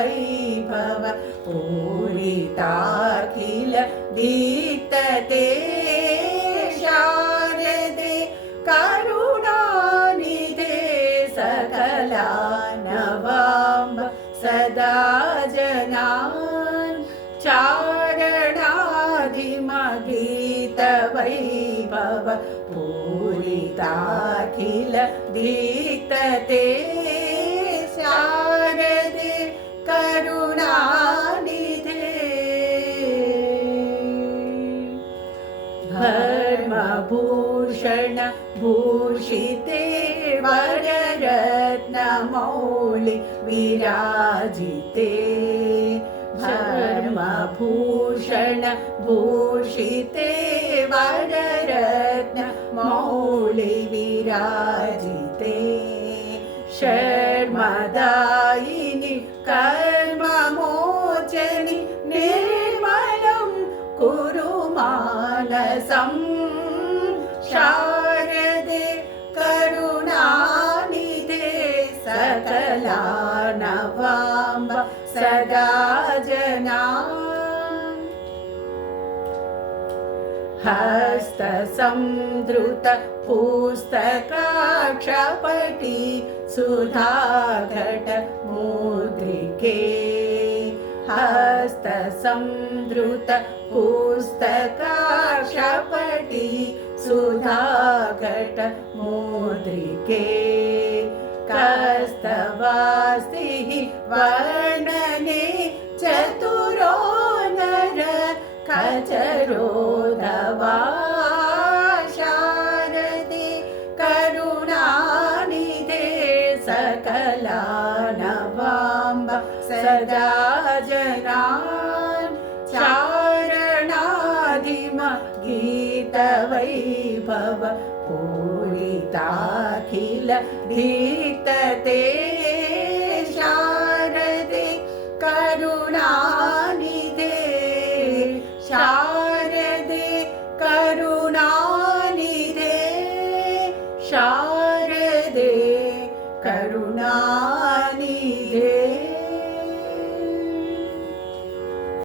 वैभव पूरिताखिल दीप्तते शारदे करुणानिधे सकलानवाम्ब सदा जनान् चारणाधिमगीतवैभव पूरिताखिल दीप्तते शारदे करुणानिधे धर्मभूषण भूषिते वररत्नमौलि विराजिते धर्मभूषण भूषिते वररत्नमौलि विराजिते शर्मदायिनि कर्ममोचनि निर्मलं कुरु मानसं शारदे करुणानिधे सकलानवाम्ब सदा जनान् हस्तसंधृत पुस्तकाक्षपटी सुधाघट मुद्रिके हस्तसंधृत पुस्तकाक्षपटी सुधाघट मुद्रिके कस्तवास्तिः वर्णने चतुरो नर खचरोधवा शारदे करुणानिधे सकलानवाम्ब सदा जनान् चारणाधिमगीतवैभव पूरिताखिल दीप्तते शारदे करुणानिधे